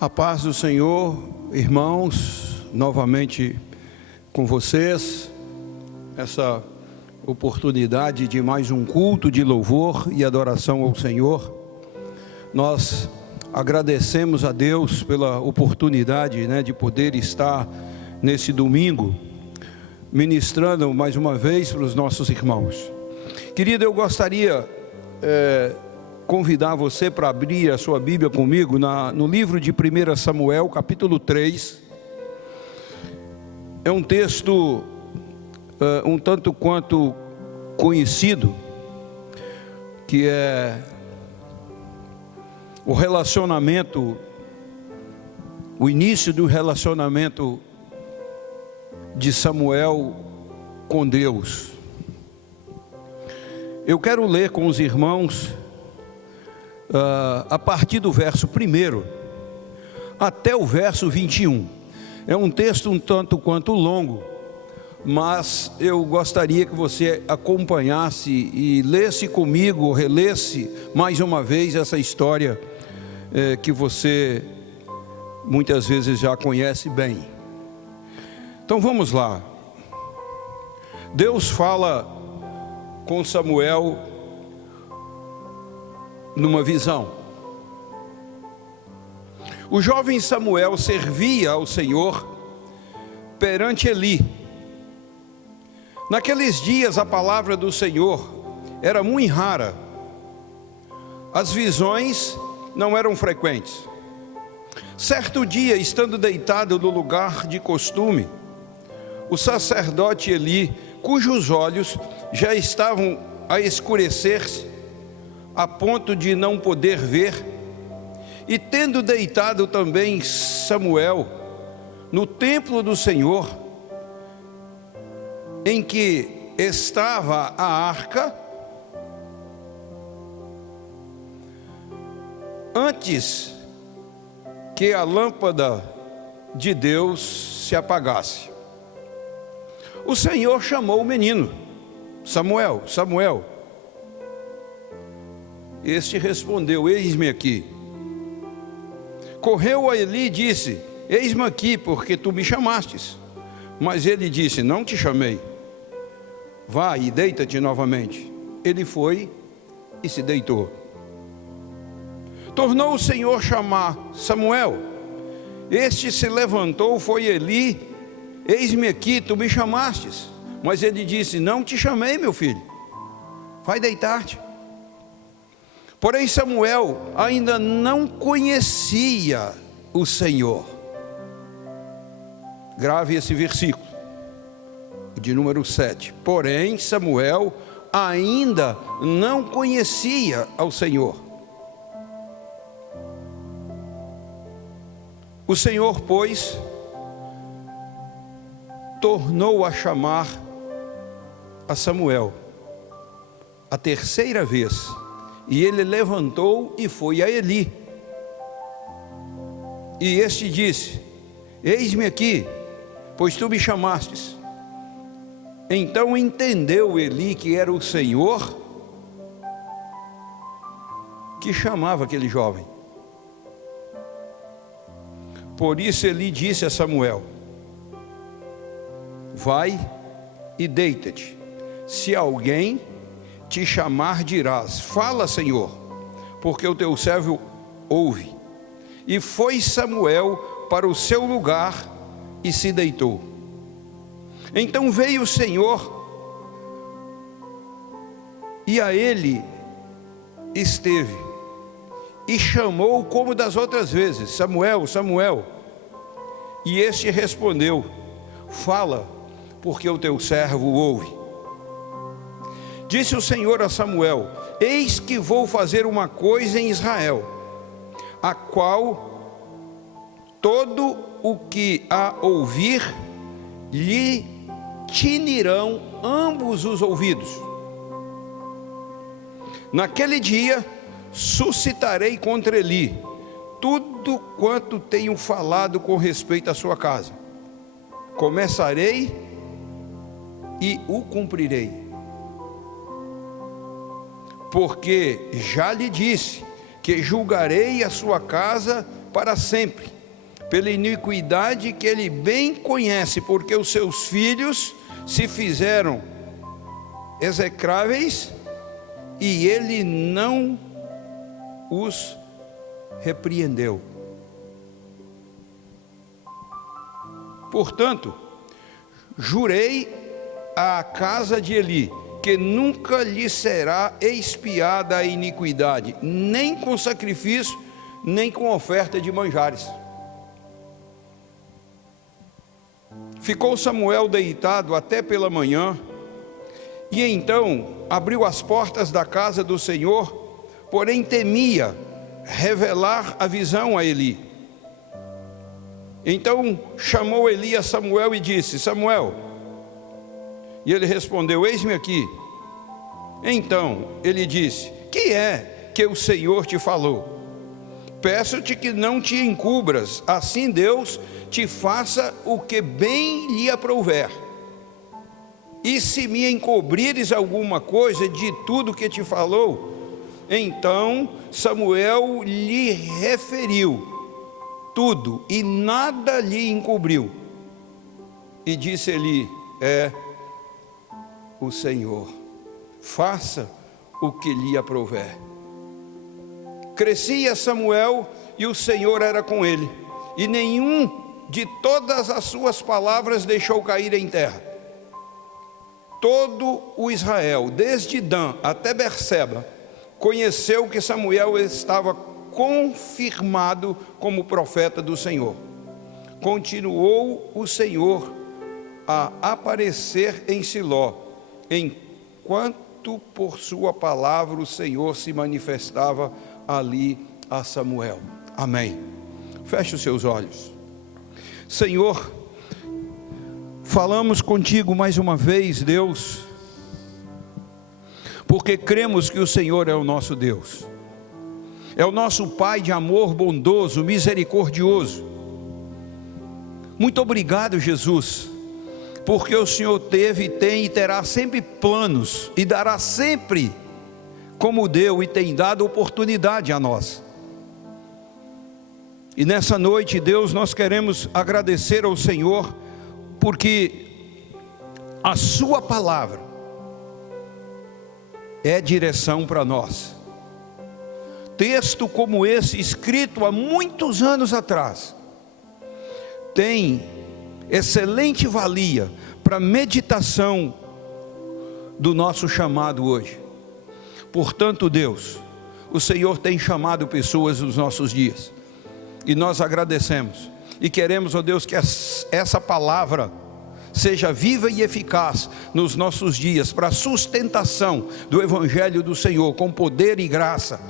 A paz do Senhor, irmãos, novamente com vocês, essa oportunidade de mais um culto de louvor e adoração ao Senhor. Nós agradecemos a Deus pela oportunidade, de poder estar nesse domingo, ministrando mais uma vez para os nossos irmãos. Querido, eu gostaria convidar você para abrir a sua Bíblia comigo no livro de 1 Samuel, capítulo 3. É um texto um tanto quanto conhecido, que é o relacionamento, o início do relacionamento de Samuel com Deus. Eu quero ler com os irmãos a partir do verso 1 até o verso 21. É um texto um tanto quanto longo, mas eu gostaria que você acompanhasse e lesse comigo, relesse mais uma vez essa história que você muitas vezes já conhece bem. Então vamos lá. Deus fala com Samuel numa visão. O jovem Samuel servia ao Senhor perante Eli. Naqueles dias a palavra do Senhor era muito rara. As visões não eram frequentes. Certo dia, estando deitado no lugar de costume, o sacerdote Eli, cujos olhos já estavam a escurecer-se, a ponto de não poder ver, e tendo deitado também Samuel no templo do Senhor, em que estava a arca, antes que a lâmpada de Deus se apagasse, o Senhor chamou o menino: Samuel, Samuel. Este respondeu: eis-me aqui. Correu a Eli e disse: eis-me aqui, porque tu me chamastes. Mas ele disse: não te chamei. Vá e deita-te novamente. Ele foi e se deitou. Tornou o Senhor chamar Samuel. Este se levantou, foi Eli: eis-me aqui, tu me chamastes. Mas ele disse: não te chamei, meu filho. Vai deitar-te. Porém Samuel ainda não conhecia o Senhor. Grave esse versículo, de número 7. Porém Samuel ainda não conhecia ao Senhor. O Senhor, pois, tornou a chamar a Samuel a terceira vez. E ele levantou e foi a Eli. E este disse: eis-me aqui, pois tu me chamastes. Então entendeu Eli que era o Senhor que chamava aquele jovem. Por isso Eli disse a Samuel: vai e deita-te. Se alguém te chamar, dirás: fala, Senhor, porque o teu servo ouve. E foi Samuel para o seu lugar e se deitou. Então veio o Senhor e a ele esteve e chamou como das outras vezes: Samuel, Samuel. E este respondeu: fala, porque o teu servo ouve. Disse o Senhor a Samuel: eis que vou fazer uma coisa em Israel, a qual todo o que a ouvir lhe tinirão ambos os ouvidos. Naquele dia suscitarei contra Eli tudo quanto tenho falado com respeito à sua casa. Começarei e o cumprirei. Porque já lhe disse que julgarei a sua casa para sempre, pela iniquidade que ele bem conhece, porque os seus filhos se fizeram execráveis e ele não os repreendeu. Portanto, jurei à casa de Eli que nunca lhe será expiada a iniquidade, nem com sacrifício, nem com oferta de manjares. Ficou Samuel deitado até pela manhã, e então abriu as portas da casa do Senhor, porém temia revelar a visão a Eli. Então chamou Eli a Samuel e disse: Samuel. E ele respondeu: eis-me aqui. Então ele disse: que é que o Senhor te falou? Peço-te que não te encubras, assim Deus te faça o que bem lhe aprouver. E se me encobrires alguma coisa de tudo que te falou, então Samuel lhe referiu tudo e nada lhe encobriu. E disse Eli: é o Senhor, faça o que lhe aprouver. Crescia Samuel e o Senhor era com ele, e nenhum de todas as suas palavras deixou cair em terra. Todo o Israel, desde Dan até Berseba, conheceu que Samuel estava confirmado como profeta do Senhor. Continuou o Senhor a aparecer em Siló, enquanto por sua palavra o Senhor se manifestava ali a Samuel. Amém. Feche os seus olhos. Senhor, falamos contigo mais uma vez, Deus, porque cremos que o Senhor é o nosso Deus, é o nosso Pai de amor bondoso, misericordioso. Muito obrigado, Jesus, porque o Senhor teve, tem e terá sempre planos, e dará sempre, como deu e tem dado oportunidade a nós. E nessa noite, Deus, nós queremos agradecer ao Senhor, porque a sua palavra é direção para nós. Texto como esse, escrito há muitos anos atrás, tem excelente valia para meditação do nosso chamado hoje. Portanto, Deus, o Senhor tem chamado pessoas nos nossos dias, e nós agradecemos, e queremos, ó Deus, que essa palavra seja viva e eficaz nos nossos dias, para a sustentação do Evangelho do Senhor, com poder e graça,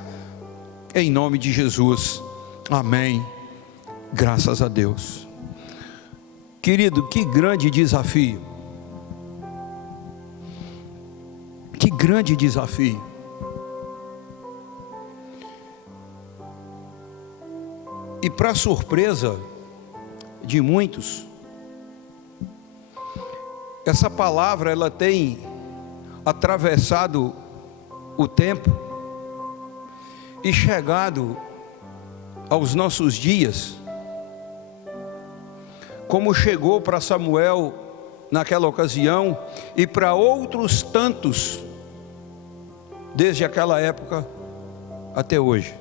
em nome de Jesus, amém, graças a Deus. Querido, que grande desafio, que grande desafio. E para surpresa de muitos, essa palavra ela tem atravessado o tempo e chegado aos nossos dias, como chegou para Samuel naquela ocasião e para outros tantos desde aquela época até hoje.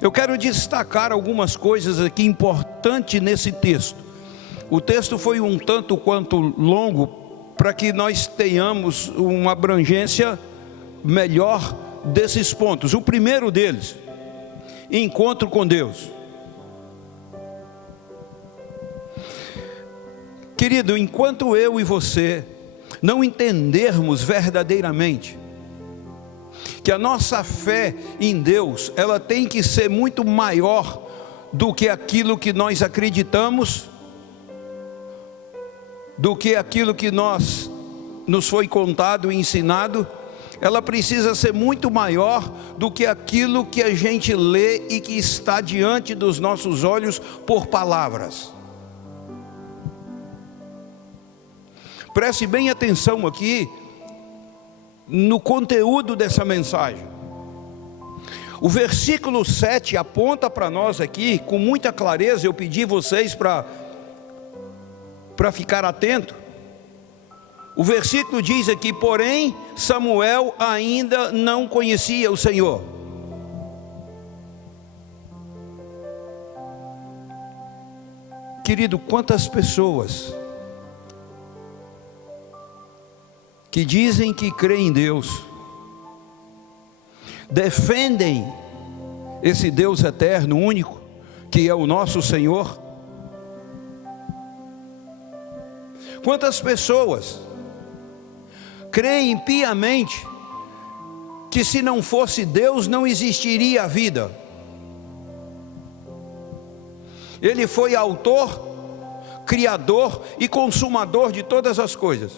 Eu quero destacar algumas coisas aqui importantes nesse texto. O texto foi um tanto quanto longo, para que nós tenhamos uma abrangência melhor desses pontos. O primeiro deles, encontro com Deus. Querido, enquanto eu e você não entendermos verdadeiramente que a nossa fé em Deus, ela tem que ser muito maior do que aquilo que nós acreditamos, do que aquilo que nos foi contado e ensinado, ela precisa ser muito maior do que aquilo que a gente lê e que está diante dos nossos olhos por palavras. Preste bem atenção aqui no conteúdo dessa mensagem. O versículo 7 aponta para nós aqui, com muita clareza. Eu pedi vocês para ficar atento. O versículo diz aqui: porém Samuel ainda não conhecia o Senhor. Querido, quantas pessoas que dizem que creem em Deus, defendem esse Deus eterno, único, que é o nosso Senhor. Quantas pessoas creem piamente que se não fosse Deus não existiria a vida. Ele foi autor, criador e consumador de todas as coisas,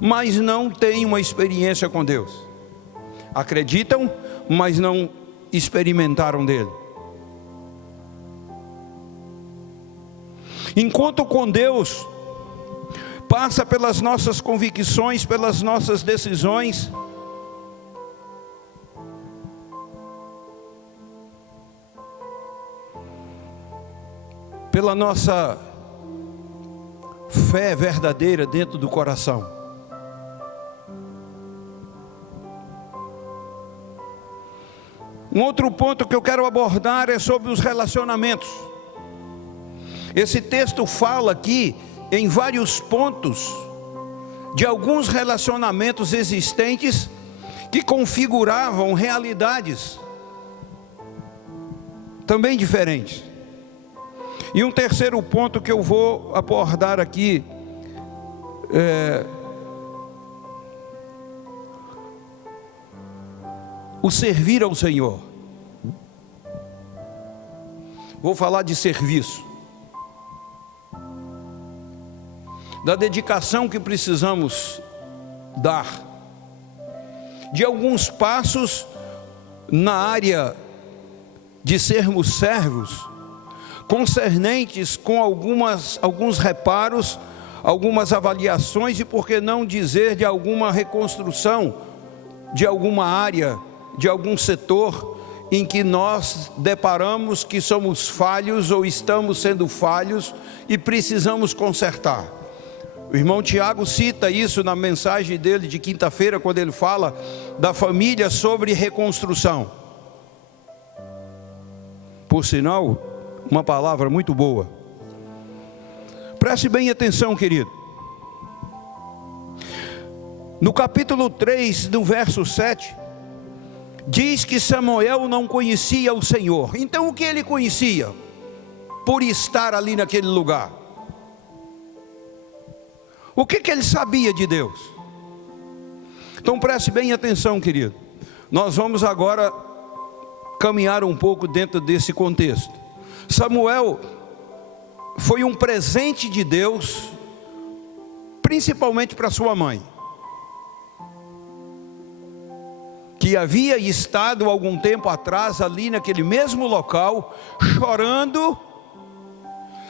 mas não tem uma experiência com Deus. Acreditam, mas não experimentaram dele. Enquanto com Deus passa pelas nossas convicções, pelas nossas decisões, pela nossa fé verdadeira dentro do coração. Um outro ponto que eu quero abordar é sobre os relacionamentos. Esse texto fala aqui em vários pontos de alguns relacionamentos existentes que configuravam realidades também diferentes. E um terceiro ponto que eu vou abordar aqui o servir ao Senhor. Vou falar de serviço, da dedicação que precisamos dar, de alguns passos na área de sermos servos, concernentes com alguns reparos, algumas avaliações e, por que não dizer, de alguma reconstrução de alguma área, de algum setor em que nós deparamos que somos falhos ou estamos sendo falhos e precisamos consertar. O irmão Tiago cita isso na mensagem dele de quinta-feira, quando ele fala da família sobre reconstrução. Por sinal, uma palavra muito boa. Preste bem atenção, querido. No capítulo 3, no verso 7, diz que Samuel não conhecia o Senhor. Então o que ele conhecia? Por estar ali naquele lugar. O que ele sabia de Deus? Então preste bem atenção, querido. Nós vamos agora caminhar um pouco dentro desse contexto. Samuel foi um presente de Deus, principalmente para sua mãe, que havia estado algum tempo atrás ali naquele mesmo local, chorando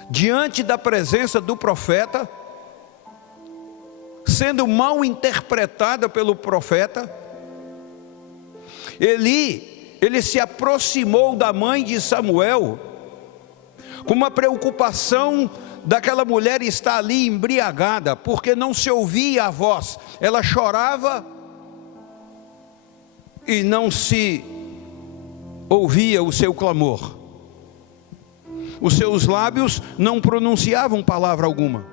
diante da presença do profeta, sendo mal interpretada pelo profeta. Ele se aproximou da mãe de Samuel com uma preocupação daquela mulher estar ali embriagada, porque não se ouvia a voz. Ela chorava e não se ouvia o seu clamor. Os seus lábios não pronunciavam palavra alguma.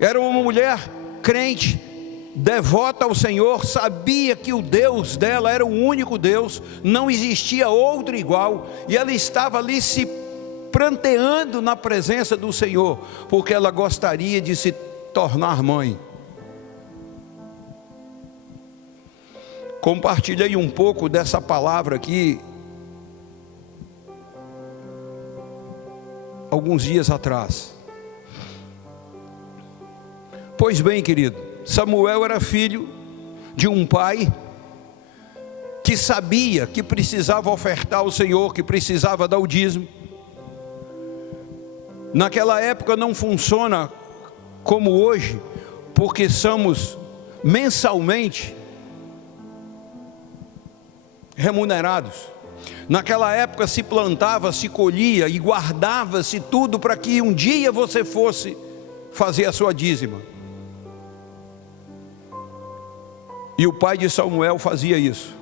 Era uma mulher crente, devota ao Senhor, sabia que o Deus dela era o único Deus, não existia outro igual, e ela estava ali se pranteando na presença do Senhor, porque ela gostaria de se tornar mãe. Compartilhei um pouco dessa palavra aqui alguns dias atrás. Pois bem, querido, Samuel era filho de um pai que sabia que precisava ofertar ao Senhor, que precisava dar o dízimo. Naquela época não funciona como hoje, porque somos mensalmente remunerados. Naquela época se plantava, se colhia e guardava-se tudo para que um dia você fosse fazer a sua dízima. E o pai de Samuel fazia isso.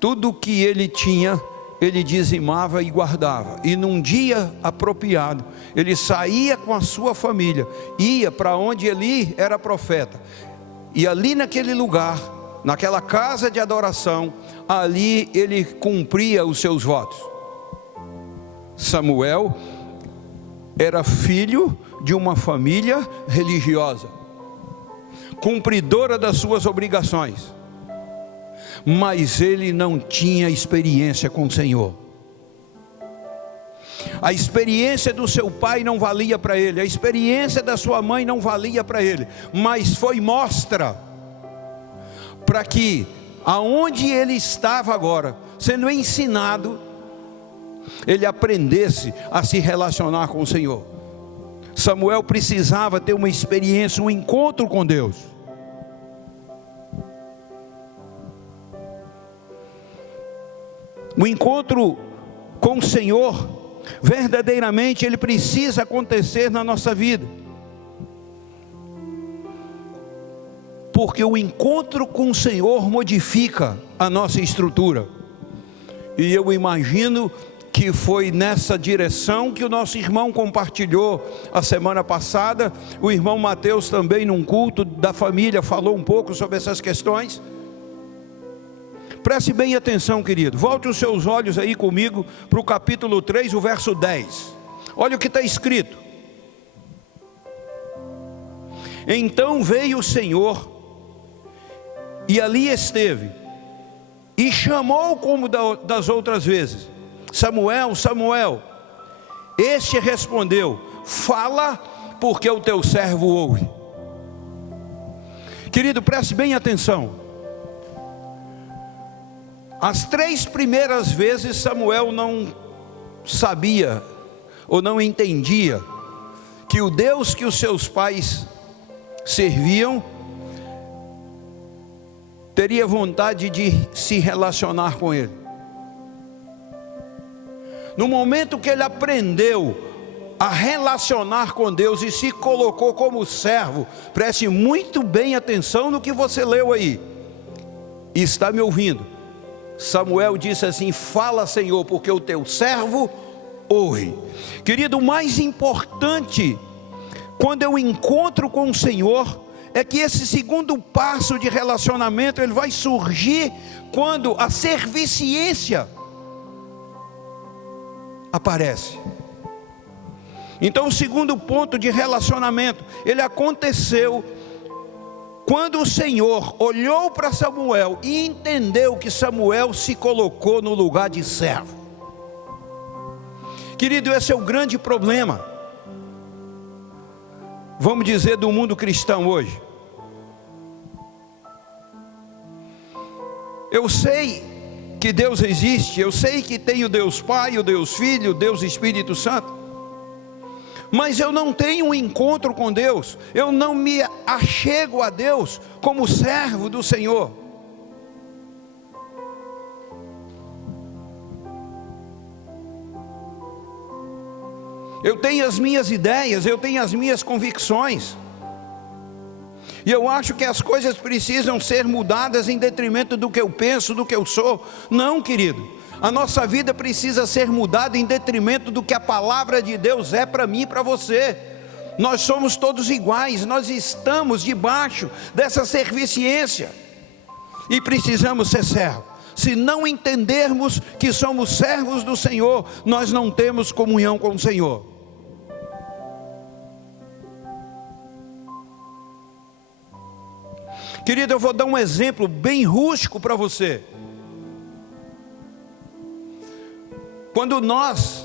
Tudo que ele tinha, ele dizimava e guardava. E num dia apropriado, ele saía com a sua família, ia para onde Eli era profeta. E ali naquele lugar, naquela casa de adoração, ali ele cumpria os seus votos. Samuel era filho de uma família religiosa, cumpridora das suas obrigações, mas ele não tinha experiência com o Senhor. A experiência do seu pai não valia para ele, a experiência da sua mãe não valia para ele, mas foi mostra para que aonde ele estava agora, sendo ensinado, ele aprendesse a se relacionar com o Senhor. Samuel precisava ter uma experiência, um encontro com Deus. O encontro com o Senhor, verdadeiramente, ele precisa acontecer na nossa vida. Porque o encontro com o Senhor modifica a nossa estrutura. E eu imagino que foi nessa direção que o nosso irmão compartilhou a semana passada. O irmão Mateus também, num culto da família, falou um pouco sobre essas questões. Preste bem atenção, querido. Volte os seus olhos aí comigo para o capítulo 3, o verso 10. Olha o que está escrito. Então veio o Senhor, e ali esteve, e chamou como das outras vezes: Samuel, Samuel. Este respondeu: fala, porque o teu servo ouve. Querido, preste bem atenção. As 3 primeiras vezes Samuel não sabia ou não entendia que o Deus que os seus pais serviam teria vontade de se relacionar com ele. No momento que ele aprendeu a relacionar com Deus e se colocou como servo, preste muito bem atenção no que você leu aí, e está me ouvindo. Samuel disse assim: fala, Senhor, porque o teu servo ouve. Querido, o mais importante quando eu encontro com o Senhor é que esse segundo passo de relacionamento, ele vai surgir quando a serviciência aparece. Então o segundo ponto de relacionamento, ele aconteceu quando o Senhor olhou para Samuel e entendeu que Samuel se colocou no lugar de servo. Querido, esse é o grande problema, vamos dizer, do mundo cristão hoje. Eu sei que Deus existe, eu sei que tem o Deus Pai, o Deus Filho, o Deus Espírito Santo, mas eu não tenho um encontro com Deus, eu não me achego a Deus como servo do Senhor. Eu tenho as minhas ideias, eu tenho as minhas convicções, e eu acho que as coisas precisam ser mudadas em detrimento do que eu penso, do que eu sou. Não, querido, a nossa vida precisa ser mudada em detrimento do que a palavra de Deus é para mim e para você. Nós somos todos iguais, nós estamos debaixo dessa serviciência e precisamos ser servos. Se não entendermos que somos servos do Senhor, nós não temos comunhão com o Senhor. Querido, eu vou dar um exemplo bem rústico para você. Quando nós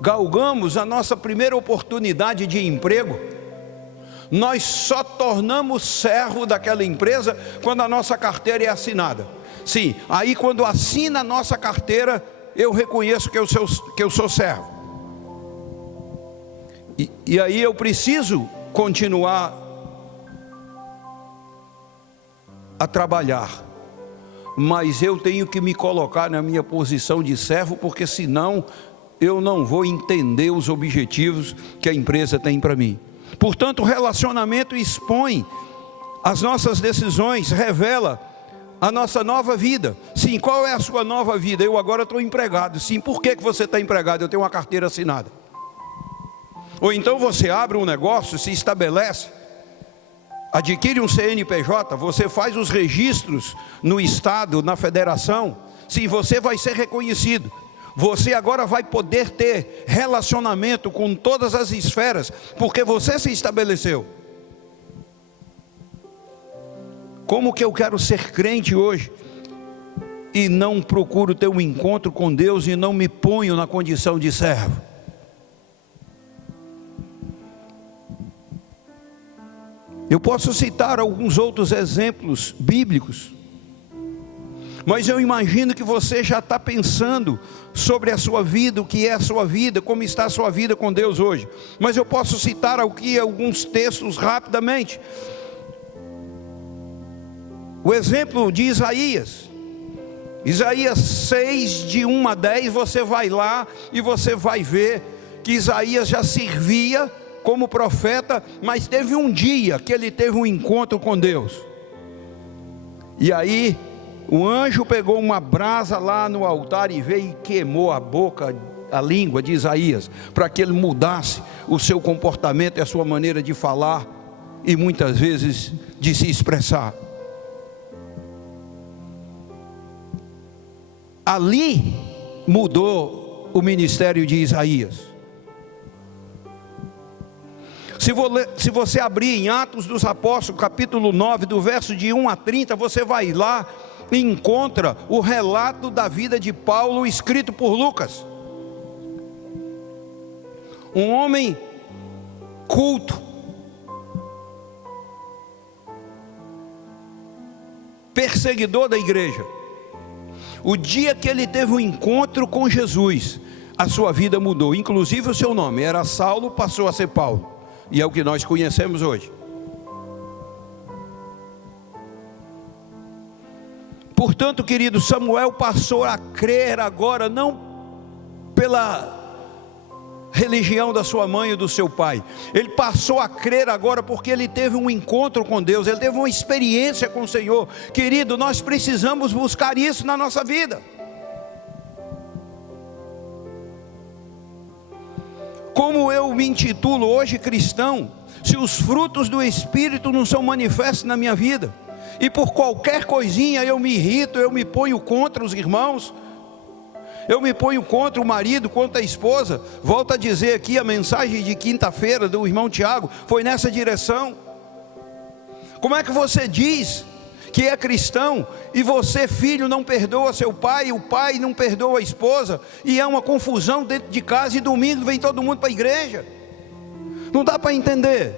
galgamos a nossa primeira oportunidade de emprego, nós só tornamos servo daquela empresa quando a nossa carteira é assinada. Sim, aí quando assina a nossa carteira, eu reconheço que eu sou servo. E aí eu preciso continuar a trabalhar. mas eu tenho que me colocar na minha posição de servo, porque senão eu não vou entender os objetivos que a empresa tem para mim. Portanto, o relacionamento expõe as nossas decisões, revela a nossa nova vida. Sim, qual é a sua nova vida? Eu agora estou empregado. Sim, por que você está empregado? Eu tenho uma carteira assinada. Ou então você abre um negócio, se estabelece, adquire um CNPJ, você faz os registros no estado, na federação. Sim, você vai ser reconhecido. Você agora vai poder ter relacionamento com todas as esferas, porque você se estabeleceu. Como que eu quero ser crente hoje e não procuro ter um encontro com Deus e não me ponho na condição de servo? Eu posso citar alguns outros exemplos bíblicos, mas eu imagino que você já está pensando sobre a sua vida, o que é a sua vida, como está a sua vida com Deus hoje. Mas eu posso citar aqui alguns textos rapidamente. O exemplo de Isaías. Isaías 6, de 1 a 10, você vai lá e você vai ver que Isaías já servia como profeta, mas teve um dia que ele teve um encontro com Deus. E aí, o anjo pegou uma brasa lá no altar e veio e queimou a língua de Isaías, para que ele mudasse o seu comportamento e a sua maneira de falar, e muitas vezes de se expressar. Ali mudou o ministério de Isaías. Se você abrir em Atos dos Apóstolos, capítulo 9, do verso de 1 a 30, você vai lá e encontra o relato da vida de Paulo, escrito por Lucas. Um homem culto, perseguidor da igreja. O dia que ele teve um encontro com Jesus, a sua vida mudou. Inclusive o seu nome era Saulo, passou a ser Paulo. E é o que nós conhecemos hoje. Portanto, querido, Samuel passou a crer agora, não pela religião da sua mãe e do seu pai. Ele passou a crer agora porque ele teve um encontro com Deus, ele teve uma experiência com o Senhor. Querido, nós precisamos buscar isso na nossa vida. Como eu me intitulo hoje cristão, se os frutos do Espírito não são manifestos na minha vida, e por qualquer coisinha eu me irrito, eu me ponho contra os irmãos, eu me ponho contra o marido, contra a esposa. Volto a dizer aqui, a mensagem de quinta-feira do irmão Tiago foi nessa direção. Como é que você diz que é cristão e você, filho, não perdoa seu pai, o pai não perdoa a esposa, e é uma confusão dentro de casa, e domingo vem todo mundo para a igreja? Não dá para entender.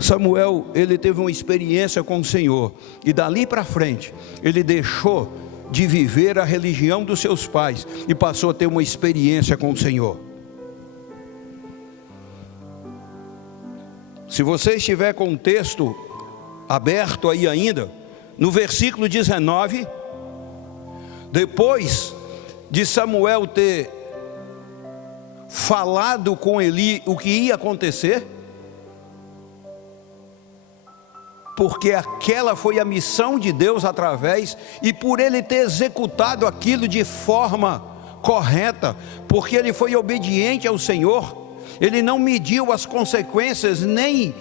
Samuel, ele teve uma experiência com o Senhor, e dali para frente ele deixou de viver a religião dos seus pais e passou a ter uma experiência com o Senhor. Se você estiver com o texto aberto aí ainda, no versículo 19, depois de Samuel ter falado com Eli o que ia acontecer, porque aquela foi a missão de Deus através, e por ele ter executado aquilo de forma correta, porque ele foi obediente ao Senhor, ele não mediu as consequências, nem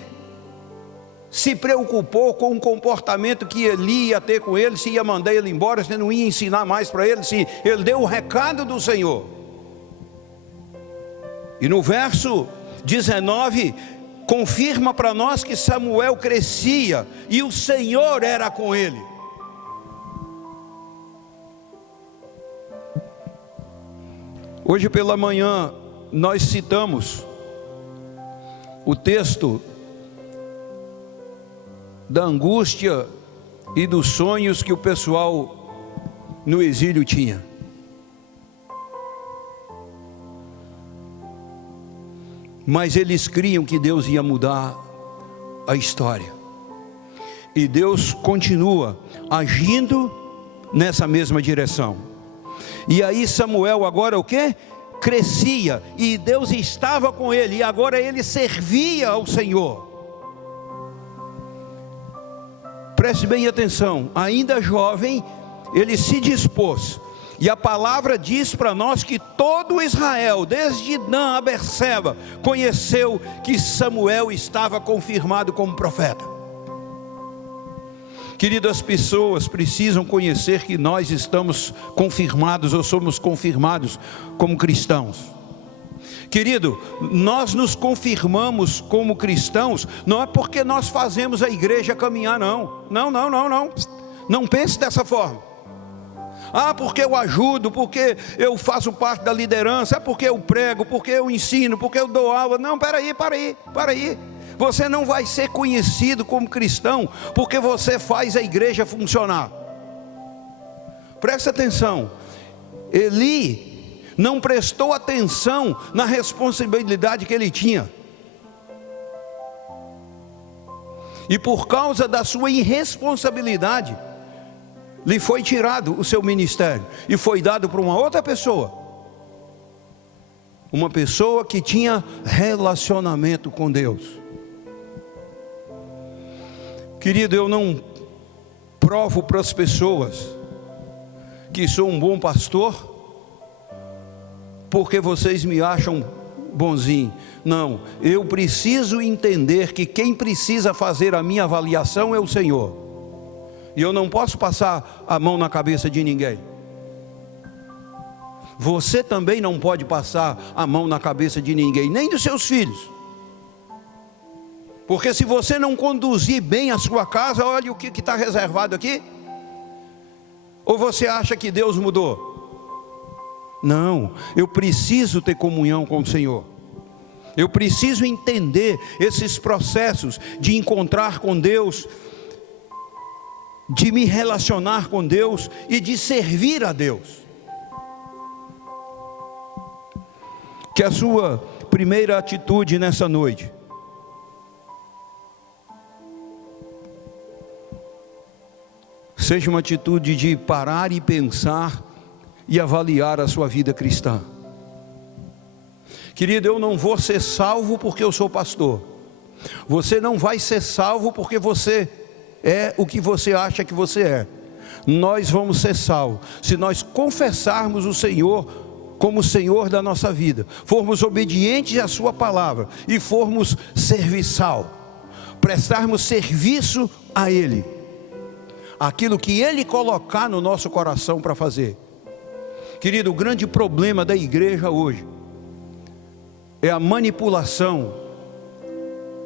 se preocupou com o comportamento que Eli ia ter com ele, se ia mandar ele embora, se não ia ensinar mais para ele, se ele deu o recado do Senhor. E no verso 19, confirma para nós que Samuel crescia e o Senhor era com ele. Hoje pela manhã nós citamos o texto da angústia e dos sonhos que o pessoal no exílio tinha. mas eles criam que Deus ia mudar a história. E Deus continua agindo nessa mesma direção. E aí Samuel agora o quê? Crescia, e Deus estava com ele, e agora ele servia ao Senhor. Preste bem atenção, ainda jovem, ele se dispôs, e a palavra diz para nós que todo Israel, desde Dan a Berseba, conheceu que Samuel estava confirmado como profeta. Querido, as pessoas precisam conhecer que nós estamos confirmados, ou somos confirmados como cristãos. Querido, nós nos confirmamos como cristãos, não é porque nós fazemos a igreja caminhar, não. Não pense dessa forma. Porque eu ajudo, porque eu faço parte da liderança, porque eu prego, porque eu ensino, porque eu dou aula. Não, para aí. Você não vai ser conhecido como cristão porque você faz a igreja funcionar. Presta atenção. Eli não prestou atenção na responsabilidade que ele tinha. E por causa da sua irresponsabilidade, lhe foi tirado o seu ministério e foi dado para uma outra pessoa. Uma pessoa que tinha relacionamento com Deus. Querido, eu não provo para as pessoas que sou um bom pastor porque vocês me acham bonzinho. Não, eu preciso entender que quem precisa fazer a minha avaliação é o Senhor. E eu não posso passar a mão na cabeça de ninguém. Você também não pode passar a mão na cabeça de ninguém, nem dos seus filhos. Porque se você não conduzir bem a sua casa, olha o que está reservado aqui. Ou você acha que Deus mudou? Não, eu preciso ter comunhão com o Senhor. Eu preciso entender esses processos de encontrar com Deus, de me relacionar com Deus e de servir a Deus. Que a sua primeira atitude nessa noite seja uma atitude de parar e pensar e avaliar a sua vida cristã. Querido, eu não vou ser salvo porque eu sou pastor. Você não vai ser salvo porque você é o que você acha que você é. Nós vamos ser salvos se nós confessarmos o Senhor como Senhor da nossa vida, formos obedientes à sua palavra e formos serviçal, prestarmos serviço a Ele, aquilo que Ele colocar no nosso coração para fazer. Querido, o grande problema da igreja hoje é a manipulação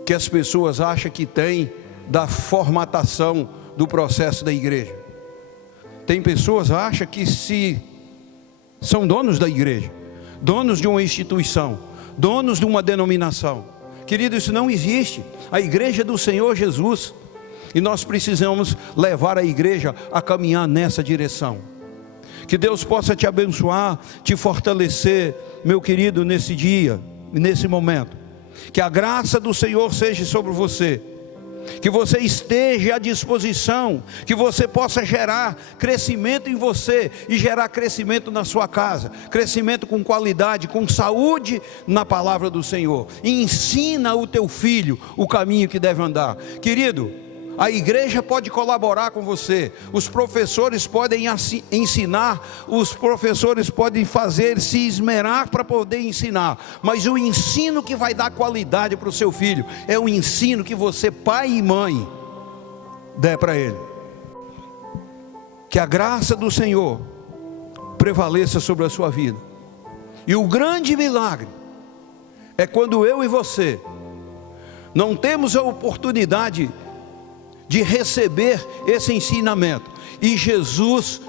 que as pessoas acham que tem da formatação do processo da igreja. Tem pessoas que acham que são donos da igreja, donos de uma instituição, donos de uma denominação. Querido, isso não existe. A igreja é do Senhor Jesus, e nós precisamos levar a igreja a caminhar nessa direção. Que Deus possa te abençoar, te fortalecer, meu querido, nesse dia, nesse momento. Que a graça do Senhor seja sobre você, que você esteja à disposição, que você possa gerar crescimento em você e gerar crescimento na sua casa, crescimento com qualidade, com saúde na palavra do Senhor. E ensina o teu filho o caminho que deve andar. Querido, a igreja pode colaborar com você, os professores podem ensinar, os professores podem se esmerar para poder ensinar, mas o ensino que vai dar qualidade para o seu filho é o ensino que você, pai e mãe, der para ele. Que a graça do Senhor prevaleça sobre a sua vida. E o grande milagre é quando eu e você não temos a oportunidade de receber esse ensinamento, e Jesus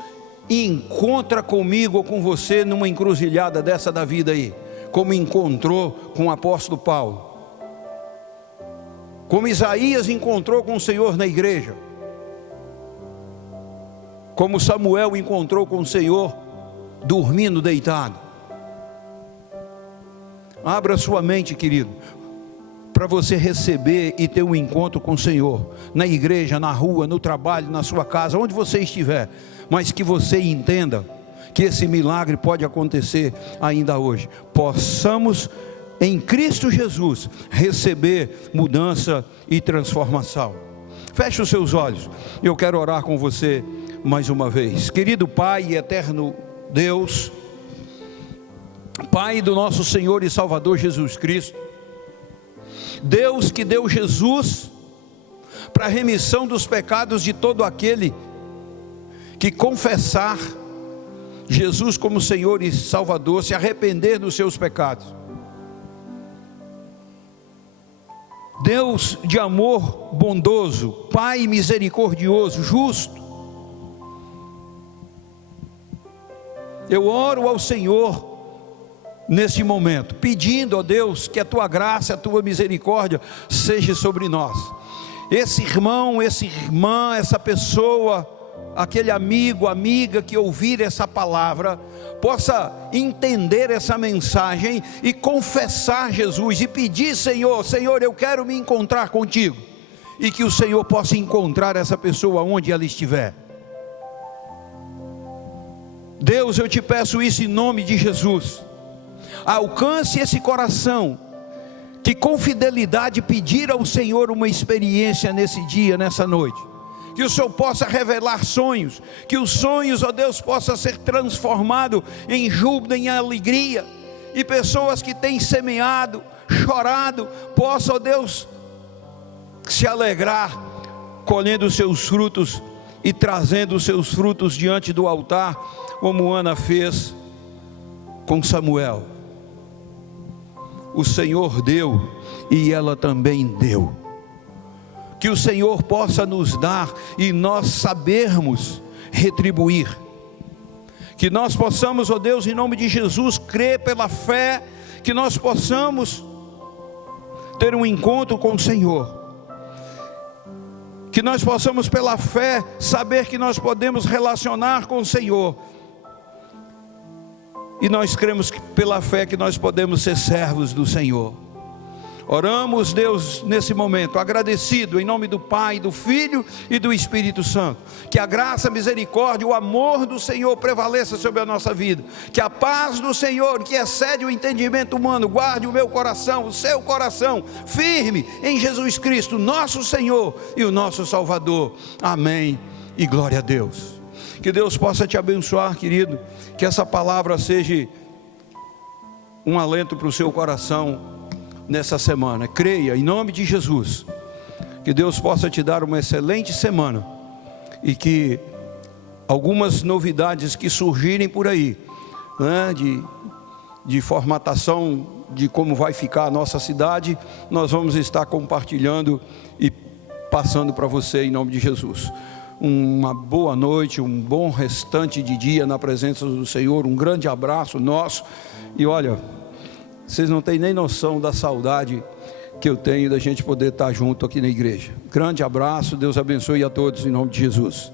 encontra comigo ou com você numa encruzilhada dessa da vida aí, como encontrou com o apóstolo Paulo, como Isaías encontrou com o Senhor na igreja, como Samuel encontrou com o Senhor dormindo deitado. Abra sua mente, querido, para você receber e ter um encontro com o Senhor, na igreja, na rua, no trabalho, na sua casa, onde você estiver, mas que você entenda que esse milagre pode acontecer ainda hoje. Possamos, em Cristo Jesus, receber mudança e transformação. Feche os seus olhos, eu quero orar com você mais uma vez. Querido Pai e eterno Deus, Pai do nosso Senhor e Salvador Jesus Cristo, Deus que deu Jesus para a remissão dos pecados de todo aquele que confessar Jesus como Senhor e Salvador, se arrepender dos seus pecados. Deus de amor bondoso, Pai misericordioso, justo, eu oro ao Senhor neste momento, pedindo a Deus que a tua graça, a tua misericórdia seja sobre nós. Esse irmão, essa irmã, essa pessoa, aquele amigo, amiga que ouvir essa palavra, possa entender essa mensagem e confessar Jesus e pedir: Senhor, Senhor, eu quero me encontrar contigo, e que o Senhor possa encontrar essa pessoa onde ela estiver. Deus, eu te peço isso em nome de Jesus. Alcance esse coração que com fidelidade pedir ao Senhor uma experiência nesse dia, nessa noite. Que o Senhor possa revelar sonhos, que os sonhos, ó Deus, possam ser transformados em júbilo, em alegria, e pessoas que têm semeado, chorado, possam, ó Deus, se alegrar, colhendo os seus frutos e trazendo os seus frutos diante do altar, como Ana fez com Samuel. O Senhor deu e ela também deu. Que o Senhor possa nos dar e nós sabermos retribuir. Que nós possamos, ó Deus, em nome de Jesus, crer pela fé, que nós possamos ter um encontro com o Senhor. Que nós possamos pela fé saber que nós podemos relacionar com o Senhor. E nós cremos que pela fé que nós podemos ser servos do Senhor. Oramos, Deus, nesse momento, agradecido em nome do Pai, do Filho e do Espírito Santo. Que a graça, a misericórdia, o amor do Senhor prevaleça sobre a nossa vida. Que a paz do Senhor, que excede o entendimento humano, guarde o meu coração, o seu coração, firme em Jesus Cristo, nosso Senhor e o nosso Salvador. Amém e glória a Deus. Que Deus possa te abençoar, querido. Que essa palavra seja um alento para o seu coração nessa semana. Creia em nome de Jesus. Que Deus possa te dar uma excelente semana. E que algumas novidades que surgirem por aí, né, de formatação de como vai ficar a nossa cidade, nós vamos estar compartilhando e passando para você em nome de Jesus. Uma boa noite, um bom restante de dia na presença do Senhor, um grande abraço nosso. E olha, vocês não têm nem noção da saudade que eu tenho da gente poder estar junto aqui na igreja. Grande abraço, Deus abençoe a todos em nome de Jesus.